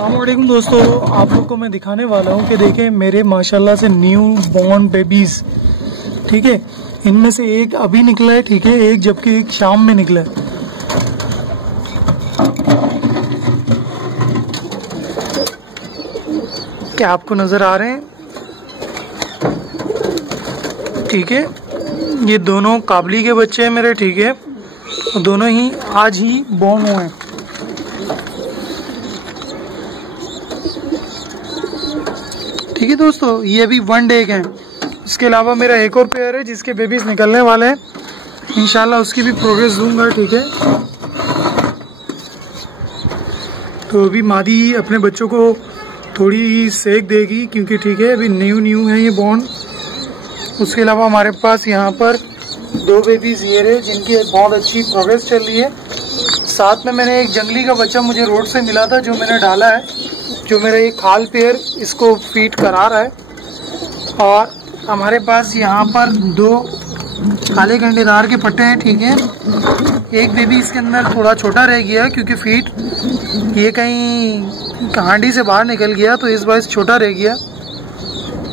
अस्सलामुअलैकुम दोस्तों, आप लोग को मैं दिखाने वाला हूँ कि देखें मेरे माशाल्लाह से न्यू बॉर्न बेबीज। ठीक है, इनमें से एक अभी निकला है, ठीक है, एक जबकि एक शाम में निकला है। क्या आपको नजर आ रहे हैं? ठीक है, ये दोनों काबली के बच्चे हैं मेरे। ठीक है, दोनों ही आज ही बॉर्न हुए हैं। ठीक है दोस्तों, ये अभी 1 डे के हैं। इसके अलावा मेरा एक और पेयर है जिसके बेबीज निकलने वाले हैं, इंशाल्लाह उसकी भी प्रोग्रेस दूंगा। ठीक है, तो अभी मादी अपने बच्चों को थोड़ी सेक देगी क्योंकि ठीक है अभी न्यू है ये बॉर्न। उसके अलावा हमारे पास यहाँ पर 2 बेबीज ये रहे जिनकी बहुत अच्छी प्रोग्रेस चल रही है। साथ में मैंने एक जंगली का बच्चा मुझे रोड से मिला था जो मैंने डाला है, जो मेरा एक खाल पेयर इसको फीड करा रहा है। और हमारे पास यहाँ पर 2 काले गंडेदार के पट्टे हैं। ठीक है, एक बेबी इसके अंदर थोड़ा छोटा रह गया क्योंकि फीड ये कहीं हांडी से बाहर निकल गया तो इस बार छोटा रह गया,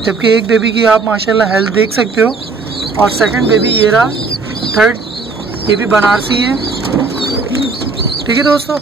जबकि एक बेबी की आप माशाल्लाह हेल्थ देख सकते हो। और सेकंड बेबी ये रहा, थर्ड ये भी बनारसी है। ठीक है दोस्तों।